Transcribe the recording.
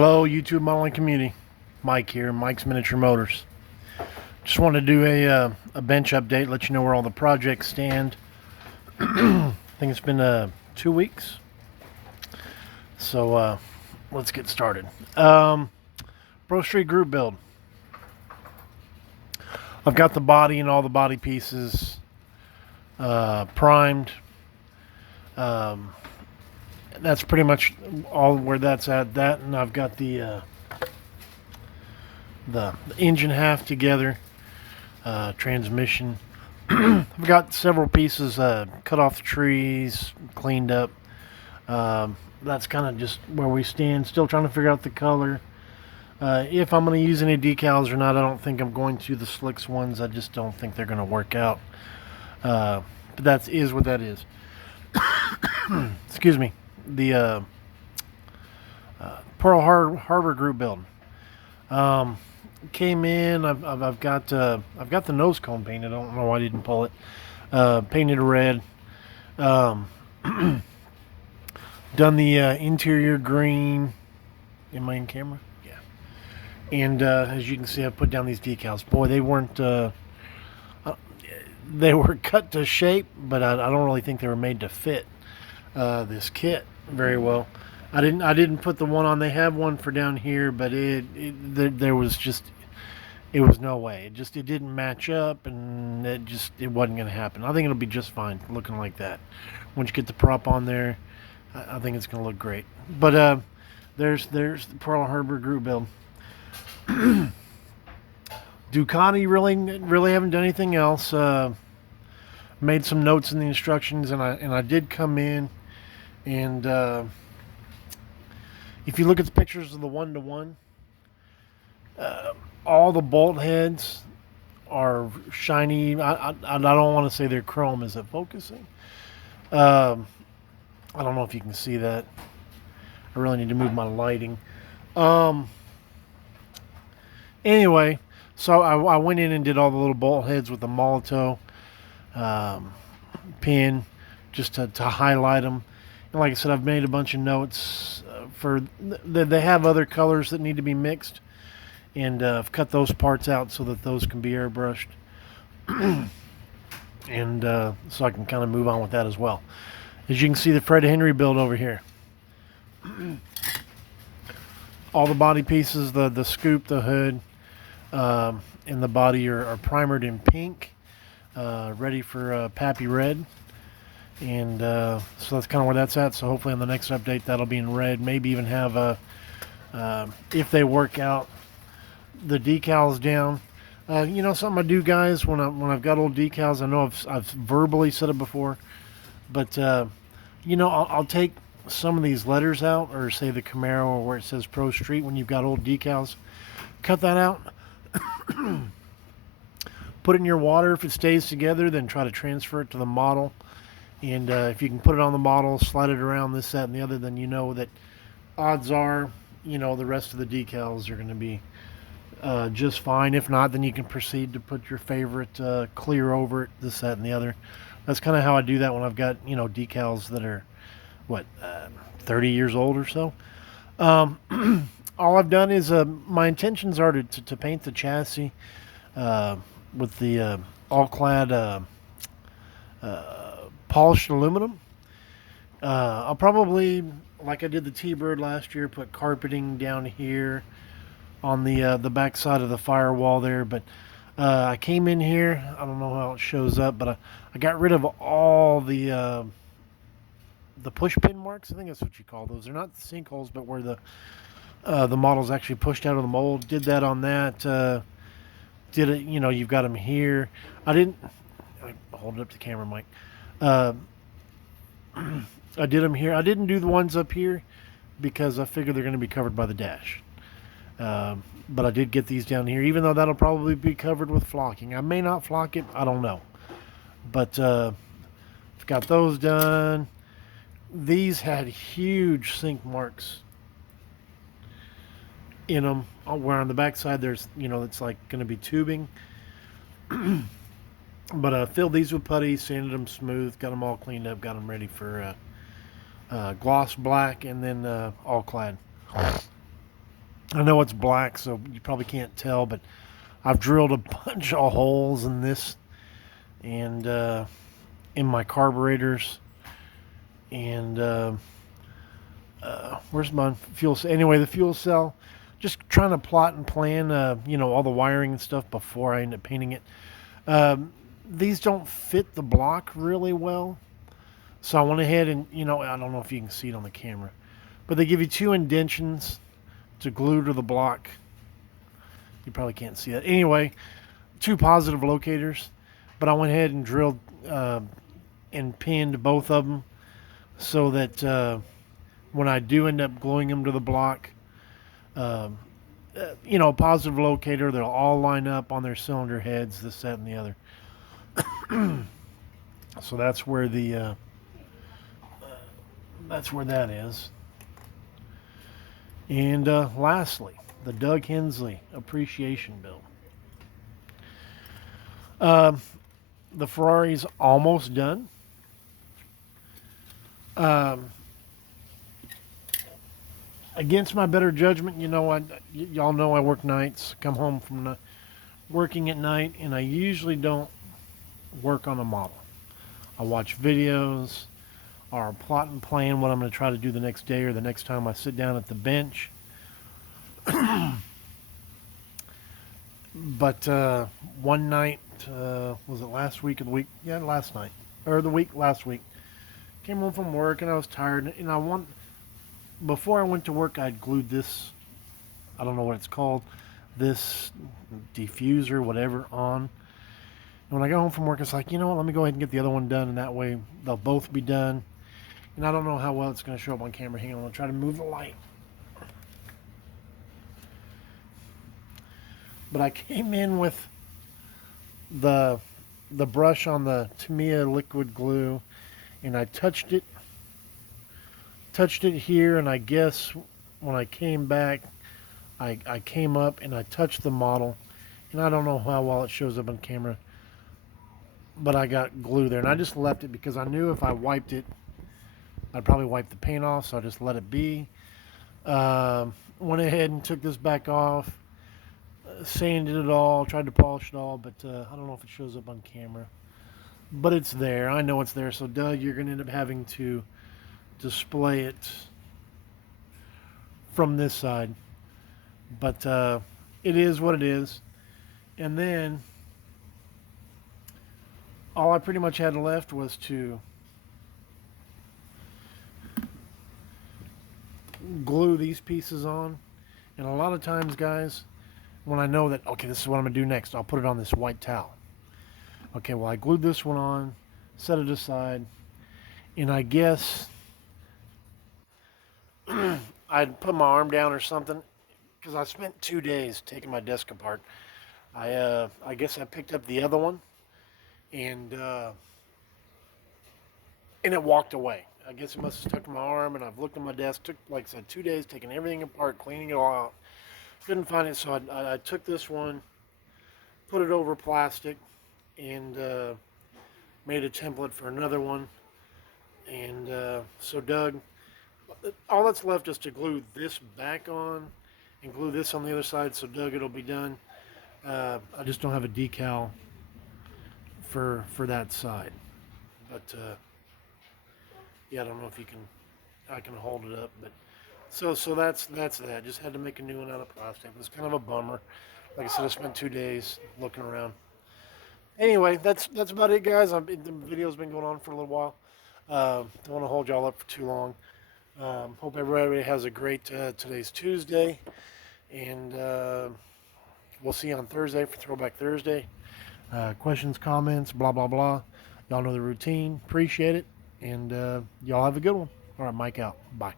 Hello, YouTube modeling community. Mike here, Mike's Miniature Motors. Just wanted to do a bench update, let you know where all the projects stand. I think it's been 2 weeks. So let's get started. Bro Street group build. I've got the body and all the body pieces primed. That's pretty much all where that's at. That, and I've got the engine half together, transmission. I've got several pieces cut off the trees, cleaned up. That's kind of just where we stand. Still trying to figure out the color. If I'm going to use any decals or not, I don't think I'm going to. The slicks ones, I just don't think they're going to work out. But that is what that is. Excuse me. The Pearl Harbor group build came in. I've got the nose cone painted. I don't know why I didn't pull it. Painted red. Done the interior green. Am I in camera? Yeah. And as you can see, I put down these decals. Boy, they weren't. They were cut to shape, but I don't really think they were made to fit this kit very well. I didn't put the one on. They have one for down here, but there was no way. It didn't match up, and it wasn't going to happen. I think it'll be just fine looking like that. Once you get the prop on there, I think it's going to look great. But there's the Pearl Harbor group build. Ducati really haven't done anything else. Made some notes in the instructions, and I did come in. And if you look at the pictures of the 1-to-1, all the bolt heads are shiny. I don't want to say they're chrome. Is it focusing? I don't know if you can see that. I really need to move my lighting. Anyway, so I went in and did all the little bolt heads with the Molotov pin just to highlight them. And like I said, I've made a bunch of notes for they have other colors that need to be mixed, and I've cut those parts out so that those can be airbrushed, and so I can kind of move on with that as well. As you can see, the Fred Henry build over here. All the body pieces, the scoop, the hood, and the body are primered in pink, ready for Pappy Red. And so that's kind of where that's at. So hopefully on the next update that'll be in red. Maybe even have if they work out, the decals down. You know something I do, guys, when I've got old decals. I know I've verbally said it before, but you know, I'll take some of these letters out, or say the Camaro where it says Pro Street. When you've got old decals, cut that out. Put it in your water. If it stays together, then try to transfer it to the model. And if you can put it on the model, slide it around, this, that, and the other, then you know that odds are, you know, the rest of the decals are going to be just fine. If not, then you can proceed to put your favorite clear over it, this, that, and the other. That's kind of how I do that when I've got, you know, decals that are, 30 years old or so. All I've done is my intentions are to paint the chassis with the all-clad polished aluminum. I'll probably, like I did the T-Bird last year, put carpeting down here on the back side of the firewall there. But I came in here. I don't know how it shows up, but I got rid of all the push pin marks. I think that's what you call those. They're not the sinkholes, but where the model's actually pushed out of the mold. Did that on that. Did it? You know, you've got them here. I hold it up to the camera, Mike. I did them here. I didn't do the ones up here because I figured they're going to be covered by the dash. But I did get these down here, even though that'll probably be covered with flocking. I may not flock it. I don't know. But I've got those done. These had huge sink marks in them, where on the back side there's, you know, it's like going to be tubing. But I filled these with putty, sanded them smooth, got them all cleaned up, got them ready for gloss black, and then all clad. I know it's black, so you probably can't tell, but I've drilled a bunch of holes in this and in my carburetors. And where's my fuel cell? Anyway, the fuel cell, just trying to plot and plan, all the wiring and stuff before I end up painting it. Um, these don't fit the block really well. So I went ahead and, I don't know if you can see it on the camera, but they give you two indentions to glue to the block. You probably can't see that. Anyway, two positive locators, but I went ahead and drilled and pinned both of them so that when I do end up gluing them to the block, positive locator, they'll all line up on their cylinder heads, this, that, and the other. So that's where that is. And lastly, the Doug Hensley appreciation bill. The Ferrari's almost done. Against my better judgment, y'all know I work nights, come home from working at night, and I usually don't work on a model. I watch videos or plot and plan what I'm going to try to do the next day or the next time I sit down at the bench. But one night, was it last week or the week? Yeah, last night. Or last week. Came home from work and I was tired. And before I went to work, I'd glued this, I don't know what it's called, this diffuser, whatever, on. And when I got home from work, it's like, you know what, let me go ahead and get the other one done, and that way they'll both be done. And I don't know how well it's going to show up on camera. Hang on, I'll try to move the light. But I came in with the brush on the Tamiya liquid glue, and I touched it here, and I guess when I came back, I came up and I touched the model, and I don't know how well it shows up on camera, but I got glue there, and I just left it because I knew if I wiped it, I'd probably wipe the paint off, so I just let it be. Went ahead and took this back off, sanded it all, tried to polish it all, but I don't know if it shows up on camera. But it's there. I know it's there. So, Doug, you're going to end up having to display it from this side. But it is what it is. And then all I pretty much had left was to glue these pieces on. And a lot of times, guys, when I know that, okay, this is what I'm going to do next, I'll put it on this white towel. Okay, well, I glued this one on, set it aside, and I guess I'd put my arm down or something, because I spent 2 days taking my desk apart. I guess I picked up the other one, and it walked away. I guess it must have stuck to my arm, and I've looked at my desk. Took, like I said, 2 days taking everything apart, cleaning it all out. Couldn't find it, so I took this one, put it over plastic, and made a template for another one. And so, Doug, all that's left is to glue this back on and glue this on the other side. So, Doug, it'll be done. I just don't have a decal for that side. But yeah, I don't know if I can hold it up, but so that's that. Just had to make a new one out of plastic. It was kind of a bummer. Like I said, I spent 2 days looking around. Anyway, that's about it, guys. The video's been going on for a little while. Don't want to hold y'all up for too long. Hope everybody has a great today's Tuesday, and we'll see you on Thursday for Throwback Thursday. Questions, comments, blah blah blah. Y'all know the routine. Appreciate it, and y'all have a good one. All right, Mike out. Bye.